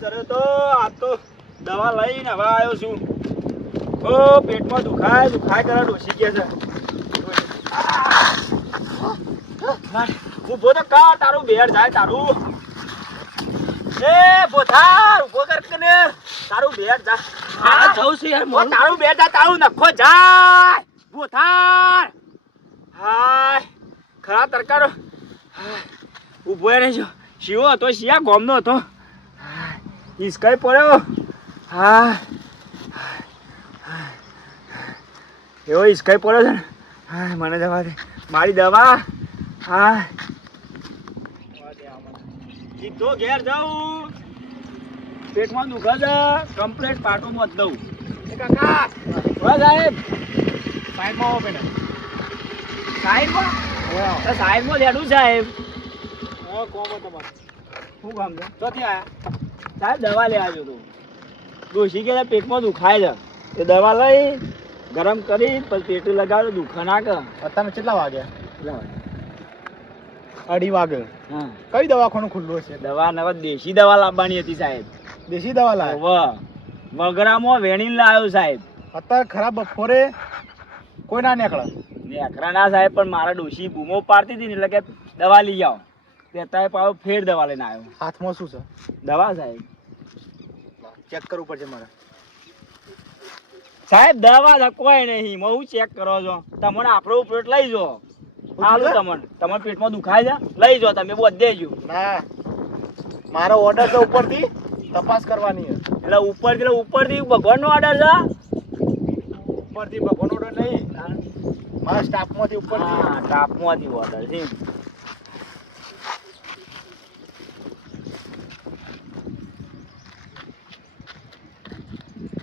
જરે તો આ તો દવા લઈને હવે આવ્યો છું. ઓ પેટમાં દુખાય કરે ડોસી કે છે. ઉભો તો કા તારું બેર જાય તારું. એ બોથાર ઉભો કર કે ને તારું બેર જા. આ જઉં છું યાર તારું બેર જા તારું નખો જાય બોથાર. હાય ખરા તરકારો ઉભો રહેજો. શિવો હતો શિયા ગોમનો હતો. ઈસકાઈ પડ્યો. હા એવો ઈસકાઈ પડ્યો છે ને. હા મને દવા દે મારી દવા. હા સીધો ઘેર જાઉં. પેટમાં દુખે છે કમ્પ્લેટ પાટો મત દઉં. કાકા સાહેબ સાઈડમાં આવો પેલા. સાઈડમાં લેડું સાહેબ. કોમ તમારે શું કામ છે? ચોથી આયા સાહેબ દવા લેવા જો તું. ડોશી કે પેટમાં દુખાય છે એ દવા લઈ ગરમ કરી પછી પેટું લગાડો દુખા ના કર. અત્યારે કેટલા વાગ્યા? કેટલા વાગે? 2:30 વાગે. હા કઈ દવાખાનું ખુલ્લું છે? દવા નવા દેશી દવા લાવવાની હતી સાહેબ. દેશી દવા લાવ્યા? વગરામાં વેણીને લાવ્યો સાહેબ. અત્યારે ખરાબ બપોરે કોઈ ના નીકળે. નેકરા ના સાહેબ પણ મારા ડોશી બૂમો પાડતી હતી ને એટલે કે દવા લઈ આવો. તે અત્યારે પાછો ફેર દવા લઈને આવ્યો. હાથમાં શું છે? દવા સાહેબ. ચેક કરવું પડશે મારે. સાહેબ દવા છે કોઈ નહીં. હું ચેક કરો છો તમને આપણો પેટ લઈ જાઓ. હાલું તમને પેટમાં દુખાય છે લઈ જાઓ તમે બધે દેજો. ના મારો ઓર્ડર તો ઉપરથી તપાસ કરવાની છે. એટલે ઉપરથી ભગવાનનો ઓર્ડર છે. ઉપરથી ભગવાનનો ઓર્ડર નહીં, મારા સ્ટાફમાંથી ઉપરથી. હા સ્ટાફમાંથી ઓર્ડર છે.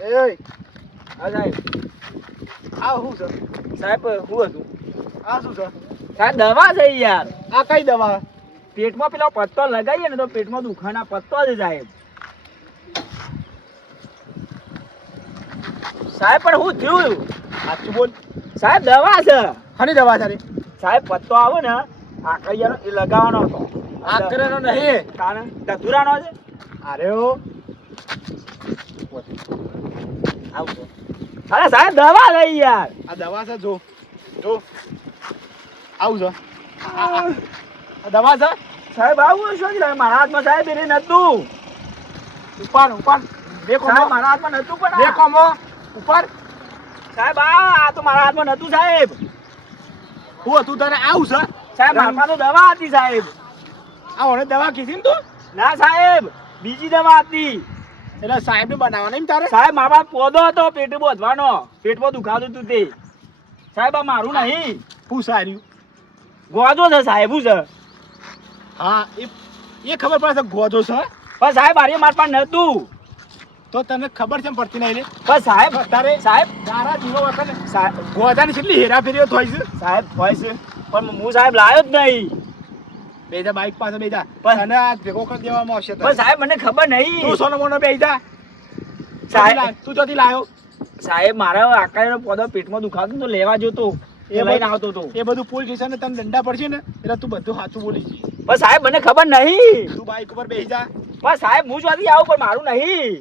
એ હા સાહેબ. આ શું છે? સાહેબ શું હતું? આ શું છે? સાહેબ દવા છે યાર. આ કઈ દવા? પેટમાં પેલો પત્તો લગાવીએ ને તો પેટમાં દુખાના પત્તો છે સાહેબ. સાહેબ પણ શું થયું? સાચું બોલ. સાહેબ દવા છે. શાની દવા છે? સાહેબ પત્તો આવે ને આકડિયાનો એ લગાવવાનો હતો. આકરેનો નહીં, કારણ ધતુરાનો છે. અરે ઓ આવું અરે સાહેબ દવા લઈ યાર. આ દવા છે. જો જો આવું છે. આ દવા છે સાહેબ આવું શું છે મારા હાથમાં સાહેબ એ નતું. ઉપર દેખો સાહેબ મારા હાથમાં નતું પણ દેખો ઉપર સાહેબ આ તો મારા હાથમાં નતું સાહેબ. હું હતું તને આવું છે? સાહેબ મારા તો દવા હતી સાહેબ. આ ઓને દવા કીધી ને તું? ના સાહેબ બીજી દવા હતી. એટલે સાહેબ ને બનાવવાના એમ તારે? સાહેબ મારા પોદો હતો પેટ બોધવાનો. પેટમાં દુખાતું હતું તે. સાહેબ આ મારું નહીં. શું સાર્યું? ગોજો છે સાહેબ. શું છે? હા એ ખબર પડે છે ગોજો છે. પણ સાહેબ મારી માર પાસે નતું. તો તને ખબર છે પડતી નહીં? પણ સાહેબ તારે સાહેબ તારા જીવો વખત સાહેબ ગોજાની કેટલી હેરાફેરીઓ થઈ છે સાહેબ હોય છે પણ હું સાહેબ લાયો જ નહીં. બેજા બાઈક પાસે બેજા પણ- અને આ ભેગો કરી દેવામાં આવશે પણ સાહેબ મને ખબર નહીં. તું સોનો મોનો બેજા સાહેબ તું ચોથી લાયો? સાહેબ મારા આકારનો પોદો પેટમાં દુખાતું તો લેવા જોતો એ લઈને આવતો હતો. એ બધું પોલીસ સ્ટેશન તને દંડા પડશે ને એટલે તું બધું સાચું બોલી છે. પણ સાહેબ મને ખબર નહીં. તું બાઈક ઉપર બેસી જા. પણ સાહેબ હું જ્યાંથી આવું પણ મારું નહીં.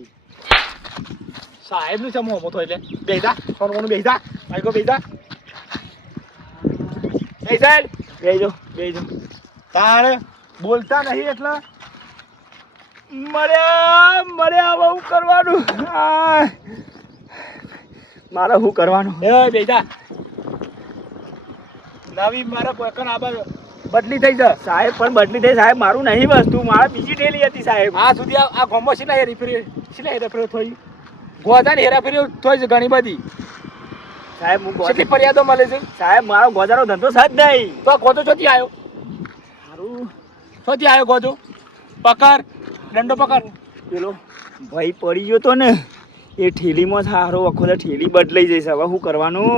સાહેબ નું છે મોમો તો એટલે બેસી જા. સોનો મોનું બેસી જા. બાઈકો બેસી જા. એ સાહેબ બેજો તારે બોલતા નહીં એટલે મર્યા હવે હું કરવાનું. મારે શું કરવાનું? એ બેસી જા. નવી મારા કોઈકન આબર બદલી થઈ છે સાહેબ પણ બદલી થઈ સાહેબ. મારું નહીં વસ્તુ મારા બીજી ઠેલી હતી સાહેબ. આ સુધી આ ગોમો કેટલા હેરાફેરી થઈ? ગોજાની હેરાફેરી થઈ છે ઘણી બધી. સાહેબ હું કેટલી ફરિયાદો મળે છે? સાહેબ મારો ગોજાનો ધંધો સજ નહીં. તો આ ગોજો ચોથી આવ્યો? સારું ચોથી આવ્યો ગોજો? પકડ દંડો પકડ. પેલો ભાઈ પડી ગયો તો ને એ ઠેલીમાં સારો વખત ઠેલી બદલાઈ જઈશ. હવે શું કરવાનું?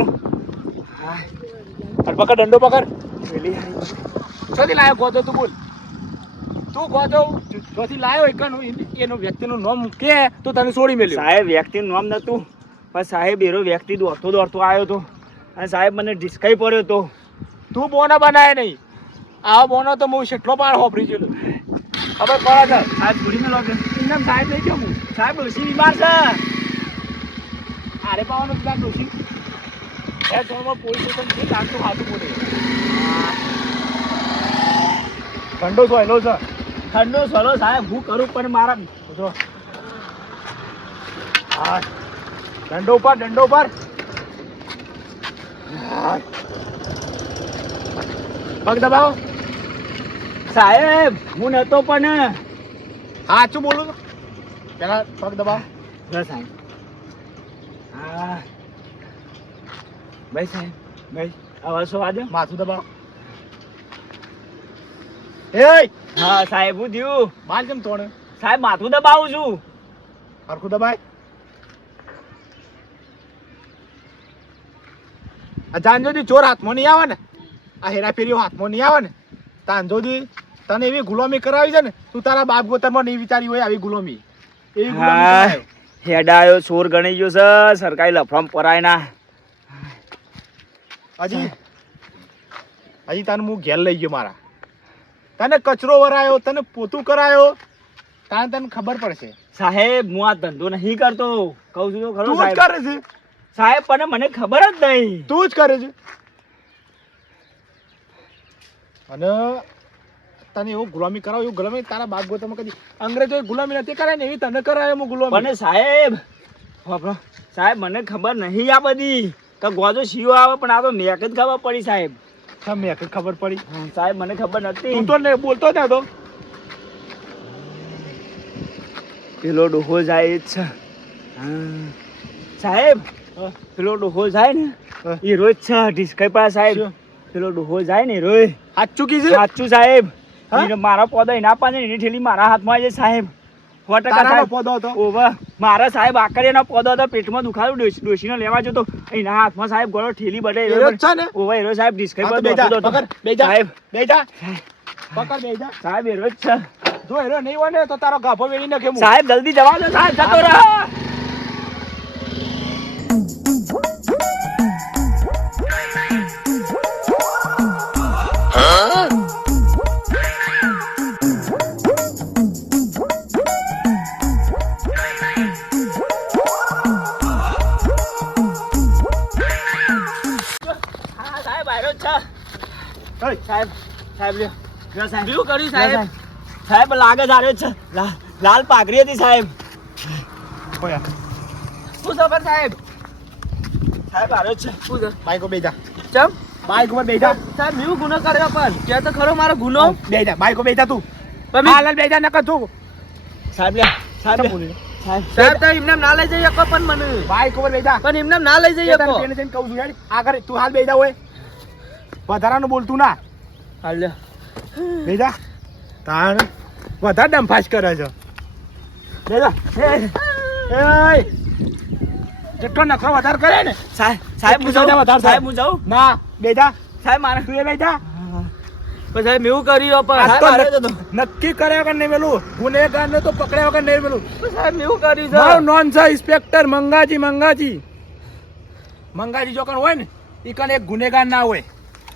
પકડ દંડો પકડ. ઠેલી ચોથી લાયો ગોજો? તું બોલ. તું ગોજો ચોથી લાયો એનો વ્યક્તિનું નામ કે તો તને છોડી મેલ્યો. સાહેબ વ્યક્તિનું નામ નતું પણ સાહેબ એરો વ્યક્તિ દોડતો આવ્યો હતો અને સાહેબ મને ઢીસકાઈ પડ્યો હતો. તું બોનો બનાય નહીં. આવો બોનો તો હું કેટલો પાર હોપરી ગયેલો ખબર પડે છે. સાહેબ છોડી મેલો કે એમને સાહેબ નહીં કેવું સાહેબ ડોશી બીમાર છે. આરે પાવાનું પેલા ડોશી એ જોરમાં પોલીસ સ્ટેશન છે લાગતું હાથું બોલે ઠંડો સોયલો છે ઠંડો સલો સાહેબ હું કરું પણ મારા જો હા દંડો ઉપર હા. પગ દબાવો સાહેબ હું નતો પણ સાચું બોલું છું પેલા પગ દબાવો બસ સાહેબ. હા ભાઈ સાહેબ ભાઈ હવે શું વાજો? માથું દબાવો એ હા સાહેબ હું થયું? બાલ કેમ તોડે સાહેબ માથું દબાવું છું. હરખું દબાય આ જાંજોદી ચોર હાથમાં નહીં આવે ને આ હેરાફેરીઓ હાથમાં નહીં આવે ને તાંજોદી તને એવી ગુલામી કરાવી છે ને તું તારા બાપ ગોતરમાં નહીં વિચારી હોય આવી ગુલામી એવી ગુલામી હા કરાય. હેડાયો ચોર ગણી ગયો છે સરકારી લફડમ પરાય ના. હજી તને હું ઘેર લઈ ગયો મારા તને કચરો વરાયો તને પોતું કરાયો તને ખબર પડશે સાહેબ હું આ ધંધો નહીં કરતો કહું છું તો ખરો તું જ સાહેબ. કરે છે સાહેબ પણ મને ખબર જ નહીં. તું જ કરે છે અને તને એવું ગુલામી કરાવ એવું ગુલામી તારા બાપ ગોતમાં કદી અંગ્રેજો ગુલામી નથી કરાય ને એવી તને કરાય હું ગુલામી પણ સાહેબ વાપરો સાહેબ મને ખબર નહીં આ બધી કે ગોજો શિયો આવે પણ આ તો મેક જ ખબર પડી સાહેબ. મેં ખબર પડી સાહેબ મને ખબર નથી. તું તો ને બોલતો જ નતો પેલો ડોહો જાય જ છે. હા. સાહેબ પેલો ડોહો જાય ને એ રોજ છે ઢીસકાઈ પાસે સાહેબ. પેલો ડોહો જાય ને રોજ સાચું કીધું સાચું સાહેબ. હા? એને મારા પોદો એના પાસે એની ઠેલી મારા હાથમાં આવી જાય સાહેબ. 100% તારાનો સાહેબ. પોદો હતો ઓવા મારા સાહેબ આકરીનો પોદો હતો પેટમાં દુખાયો ડોશીને લેવા જતો એના હાથમાં સાહેબ ગળો ઠેલી બડે એરો જ છે ને ઓવા એરો સાહેબ ડિસ્કઈ હા પર તો બેજા દોડતો હતો. પકડ બેજા સાહેબ બેજા પકડ બેજા સાહેબ એરો જ છે. જો એરો નહીં હોય ને તો તારો ગાભો વેડી નાખે હું સાહેબ જલ્દી જવા દો સાહેબ જતો રહો. હા સાહેબ આયરો જ છે. ઓય, સાહેબ સાહેબ લ્યો લ્યો સાહેબ શું કર્યું સાહેબ? સાહેબ લાગે જ આરે છે લાલ પાઘડી હતી સાહેબ. ઓય, શું ખબર સાહેબ? સાહેબ આરે છે. શું છે? બાઈકો બેજા ચમ? બાઈક ઉપર બેજા સાહેબ મેં ગુનો કર્યો પણ કે તો ખરો મારો ગુનો બેજા બાઈકો બેજા તું પણ મેં- હાલ બેજા નકર તું સાહેબ લ્યો સાહેબ કેમ લ્યો. બોલી? સાહેબ સાહેબ તો એમને ના લઈ જઈ શકો પણ મને બાઈક ઉપર બેજા પણ એમને ના લઈ જઈ શકો તેને જઈને કહું છું યાર આગળ તું હાલ બેજા હોય વધારાનું બોલતું ના હાલ લે. બેજા તાણ વધારે ડંફાસ કરે છે બેજા એ જેટલો નખરો વધારે કરે ને સાહેબ હું જાઉં વધારે સાહેબ હું જાઉં ના બેજા સાહેબ મારે તું એ બેજા પણ સાહેબ મેં એવું કર્યું પણ આ તો મારે તો તો. નક્કી કર્યા વગર નહીં પેલું ગુનેગાર ને તો પકડ્યા વગર નહીં પેલું પણ સાહેબ મેં એવું કર્યું મારું છે નોન છે ઇન્સ્પેક્ટર મંગાજી જો કણ હોય ને એ કણ એક ગુનેગાર ના હોય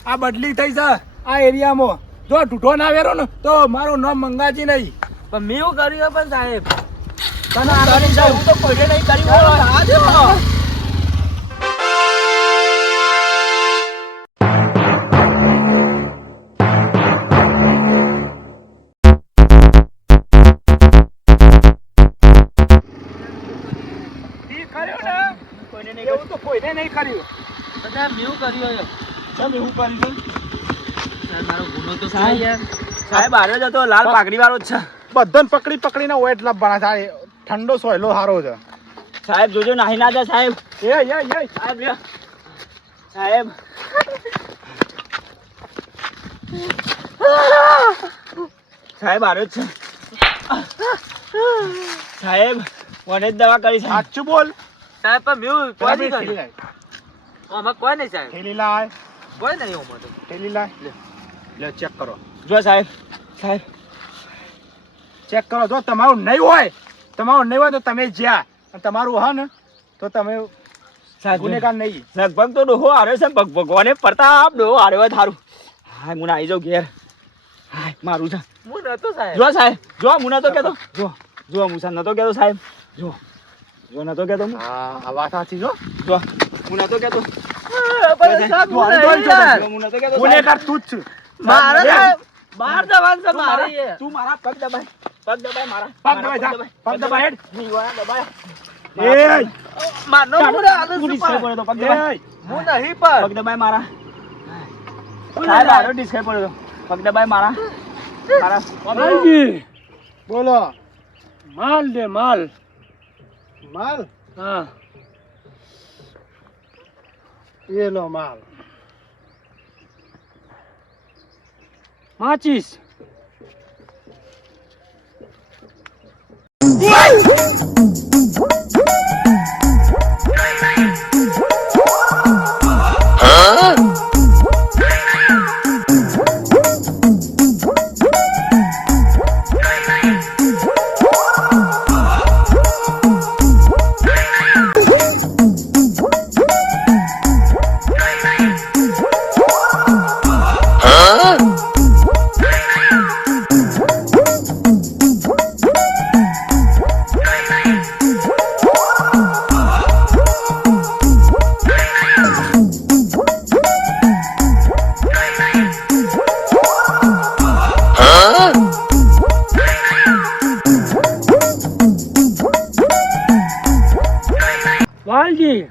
આ બદલી થઈ છે આ એરિયામાં જો ઢૂઢો ના વેરો ને તો મારું નામ મંગાજી નહીં પણ મેં એવું કર્યું પણ સાહેબ તને આગળ સાહેબ હું તો કોઈને નહીં કર્યું હોય. આ જો. ઈ કર્યું ને કોઈને નહીં એવું તો કોઈને નહીં કર્યું પણ સાહેબ મેં એવું કર્યું છે. ચમ એવું કર્યું છે સાહેબ મારો ગુનો તો સાહેબ. યાર સાહેબ આરે જ હતો લાલ પાઘડી વાળો જ છે. બધાને પકડીને ઓય એટલા બના થાય ઠંડો સોયલો સારો છે સાહેબ જોજો નાહી ના જાય સાહેબ. એ સાહેબ લ્યો સાહેબ સાહેબ આરે જ છે. સાહેબ મને જ દવા કરી સાહેબ. સાચું બોલ સાહેબ પણ મેં એવું કોઈ નહીં થેલી કર્યું આમાં કોઈ નહીં સાહેબ થેલી લાય કોઈ નહીં આમાં તો થેલી લાય લે ચેક કરો જો સાહેબ સાહેબ ચેક કરો જો તમારું નહીં હોય તો તમે જ્યાં અને તમારું હા ને તો તમે સાહેબ ગુનેગાર નહીં લગભગ તો ડોહો હારે છે ભગવાને પ્રતાપ ડોહો હારે હોય થારું. હા હું આવી જાઉં ઘેર. હા મારું છે. હું નતો સાહેબ જો સાહેબ જો હું નતો કેતો જો જો મુસા નતો કહેતો સાહેબ, જો નતો કહેતો હું. હા આ વાત સાચી જો જો હું નતો કહેતો. પણ સાહેબ, તું હારી નહીં તો યાર. જો હું નતો કહેતો સાહેબ. ગુનેગાર તું જ છે. મારે સાહેબ, સાહેબ, બહાર જવાનું છે તું મારા- મારે. તું મારા પગ દબાય, પગ દબાય મારા. પગ દબાય જા, પગ દબાય હેડ. નહીં વાળા દબાય. એ મારનો મૂળ આદત તું છે ડિસ્કાઈ પણ. પડ્યો તો, પગ દબાય. હું નહીં પણ. પગ દબાય મારા. હું સાહેબ નહીં. આરો ડિસ્કાઈ પડ્યો તો. પગ દબાય મારા. માલજી, બોલો માલ દે માલ. માલ હા, એ લો માલ. માચીસ. વાલજી,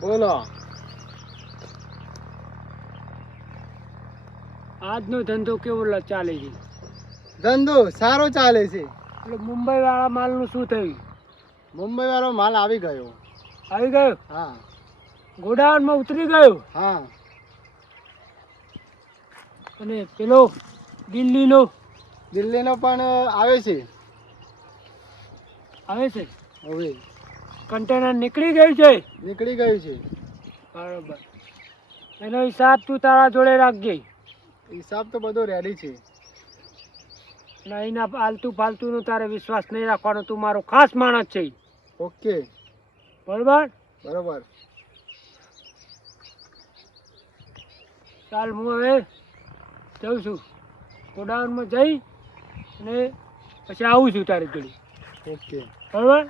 બોલો આજનો ધંધો કેવો ચાલે છે? ધંધો સારો ચાલે છે. એટલે મુંબઈ વાળા માલનું શું થયું? મુંબઈ વાળો માલ આવી ગયો. આવી ગયો? હા ગોડાઉનમાં ઉતરી ગયો? હા અને પેલો દિલ્હીનો દિલ્હીનો પણ આવે છે આવે છે? હવે કન્ટેનર નીકળી ગયું છે? નીકળી ગયું છે. બરોબર. એનો હિસાબ તું તારા જોડે રાખજે. હિસાબ તો બધો રેડી છે. અને અહીંના આલતુ ફાલતુનો તારે વિશ્વાસ નહીં રાખવાનો. તું મારો ખાસ માણસ છે. ઓકે બરોબર? બરોબર. ચાલ હું હવે જઉં છું ગોડાઉનમાં જઈ અને પછી આવું છું તારી જોડે. ઓકે બરોબર?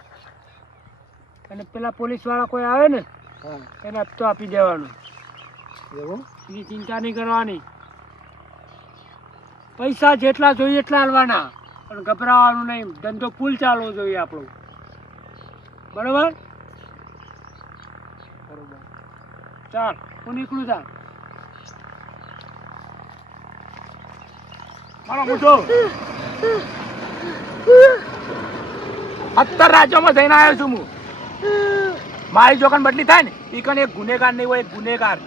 અને પેલા પોલીસ વાળા કોઈ આવે ને હા એને હપ્તો આપી દેવાનો. એવું એની ચિંતા નહીં કરવાની. પૈસા જેટલા જોઈએ એટલા હાલવાના, પણ ગભરાવાનું નહીં. ધંધો ફૂલ ચાલવો જોઈએ આપણો. બરોબર? બરોબર. ચાલ હું નીકળું તા. મારો મૂછો 17 રાજ્યોમાં જઈને આવ્યો છું હું. મારી જોકન બદલી થાય ને ઈ કન એક ગુનેગાર નહીં હોય, એક ગુનેગાર.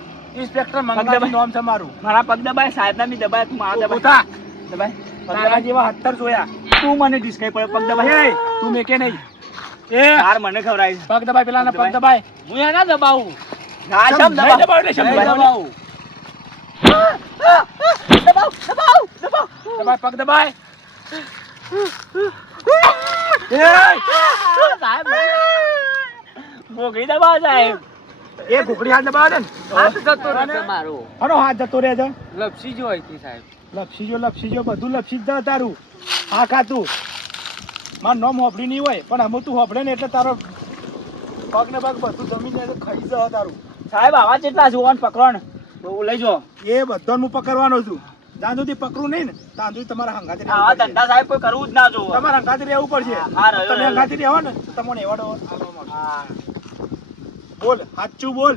ઇન્સ્પેક્ટર મંગાજી નામ છે મારું. મારા પગ દબાય, સાહેબના બી દબાય, તું મારા દબાય. ઉઠા. દબાય. પગ તારા દબાય. જેવા 17 જોયા. તું મને ડિસ્કાઈ પડે, પગ દબાય. એ તું મેકે નહીં. એ તાર મને ખવડાવી. પગ દબાય, પેલાના પગ દબાય. હું એના દબાવું. ના, શમ શમ નહીં દબાવ. દબાવ એટલે શમ નહીં દબાવ. દબાવ. દબાવ, દબાવ, દબાવ. દબાય, પગ દબાય. એ સાહેબ, ગોગડી દબાવ સાહેબ. એ ઘૂકડી હાથ દબાવે છે ને. હાથ જતો રહેશે મારો. આનો હાથ જતો રહે છે. લપસી જો અહીંથી સાહેબ. લપસી જો બધું લપસી જ જાય તારું. હા ખાતું મારું નામ હોપડી નહીં હોય, પણ અમુક તું હોપડે ને એટલે તારો પગ ને પગ બધું જમીન જાય તો ખાઈ જાય તારું. સાહેબ આવા કેટલા જોવાન પકડણ તો લઈ જો. એ બધો હું પકડવાનો છું. જ્યાં સુધી પકડું નહીં ને ત્યાં સુધી તમારા હંગાતે આવા ધંધા સાહેબ કોઈ કરવું જ ના જોવો. તમારા હંગાતે રહેવું પડશે. હા, રહ્યો, તમે રહ્યો. હંગાતે રહેવો ને તો તમને એવોર્ડ આપવામાં આવશે. હા. બોલ સાચું બોલ.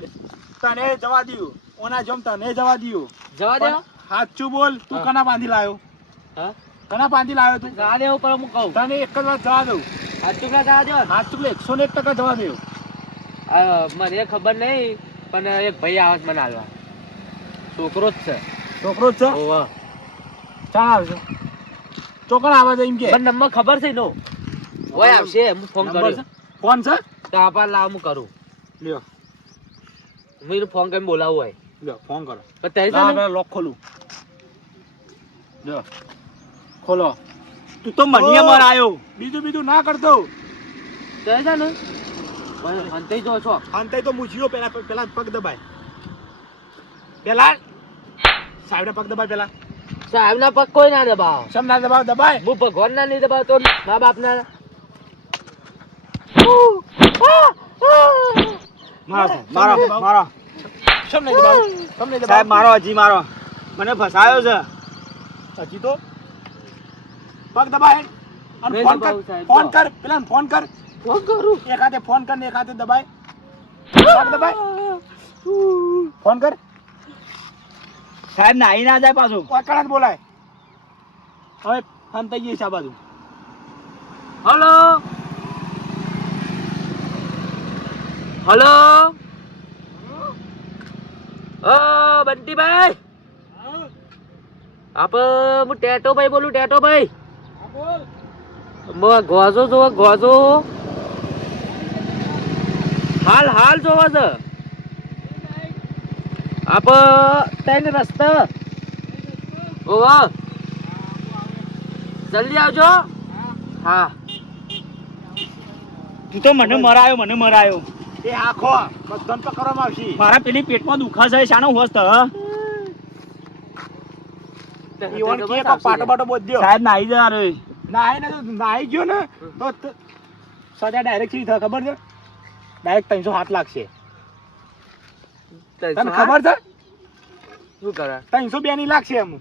તને જવા દઉં ઓના જમ તને જવા દઉં. જવા દે. સાચું બોલ. તું કના બાંધી લાવ્યો? હા? કના બાંધી લાવ્યો તું? જવા દે ઉપર હું કહું. તને એક જ વાર જવા દઉં. સાચું ના જવા દે. સાચું એટલે 101% જવા દઉં. મને ખબર નહીં, પણ એક ભાઈ આવે છે મને હાલવા. છોકરો જ છે. છોકરો જ છે. ઓવા. ચાલ આવજો. ચોકણ આવે છે એમ કે. પણ નંબર ખબર છે નો. ઓય આવશે, હું ફોન નંબર કર્યો. છે? કોણ છે? તો આપા લાવ હું કરું. લ્યો હું એને ફોન કરીને બોલાવું હોય. લ્યો ફોન કરો. પણ તે છે ના ને, પેલા લોક ખોલું. લ્યો ખોલો. તું તો મને મરાયો. બીજું ના કરતો. તે છે ને, પણ અંતે જો છો. અંતે તો મૂછ્યો પેલા પગ દબાય. પેલા સાહેબના પગ દબાય પેલા. સાહેબ ના પગ કોઈ ના દબાવ. સમ ના દબાવ દબાય. હું ભગવાન ના નહીં દબાવતો, મા બાપ ના. મારો શમ નહીં દબાવ શમ નહીં સાહેબ દબાવ મારો હજી મારો મને ફસાયો છે હજી તો પગ દબાય અને નહીં ફોન કર દબાવું સાહેબ. ફોન કર પેલા ફોન કર શું કરું એક હાથે ફોન કર ને એક હાથે દબાય પગ દબાય ફોન કર સાહેબ નાઈ ના જાય પાછું વાકડા જ બોલાય હવે ફોન થઈ ગઈ છે આ બાજુ હલો હલો બંટીભાઈ આપ હું ટેટોભાઈ બોલું ટેટોભાઈ ગોજો જોવો ગોજો હાલ જોવો છે આપ તને રસ્તા ઓવા જલ્દી આવજો હા તું તો મને મરાયો એ આખો બધાને પકડવામાં આવશે મારા પેલી પેટમાં દુખા છે શાનો હોશ તો ઈવન કે પાટો બાટો બોધ્યો સાહેબ નાઈ જા રે નાઈ ને તો નાઈ ગયો ને તો સજા ડાયરેક્ટ કેવી થાય ખબર છે ડાયરેક્ટ 307 લાગશે તને ખબર છે શું કરે 302 ની લાગશે એમ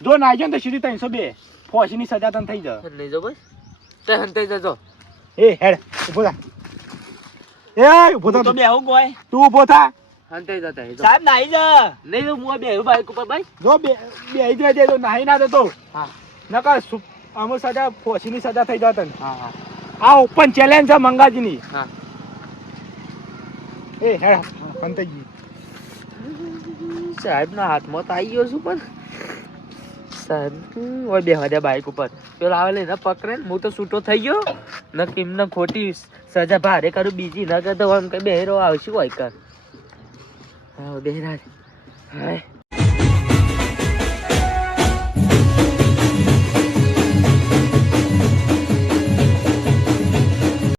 જો નાઈ ગયો ને તો સીધી 302 ફોસીની સજા તને થઈ જાય નહીં જો બસ તે હંતે જજો એ હેડ ઉભો થા એ ઉભો થા તો બેહું કોઈ તું ઉભો થા હંતે જતા હે સાહેબ નાઈ જા નહીં તો હું બે બાઈક ઉપર ભાઈ જો બે જ રહેજે તો નાઈ ના જતો હા નકર અમુક સજા ફોસીની સજા થઈ જાય તને હા હા આ ઓપન ચેલેન્જ છે મંગાજીની હા એ હેડ ફંતાઈ ગઈ સાહેબના હાથમાં તો આવી ગયો છું પણ સાહેબ ઓય બે હદે બાઈક ઉપર પેલો આવે લઈને પકડે ને હું તો છૂટો થઈ ગયો ન કિમને ખોટી સજા ભારે કરું બીજી ન કરતો આમ કઈ બેરો આવશે હોય કર હા બેરા હાય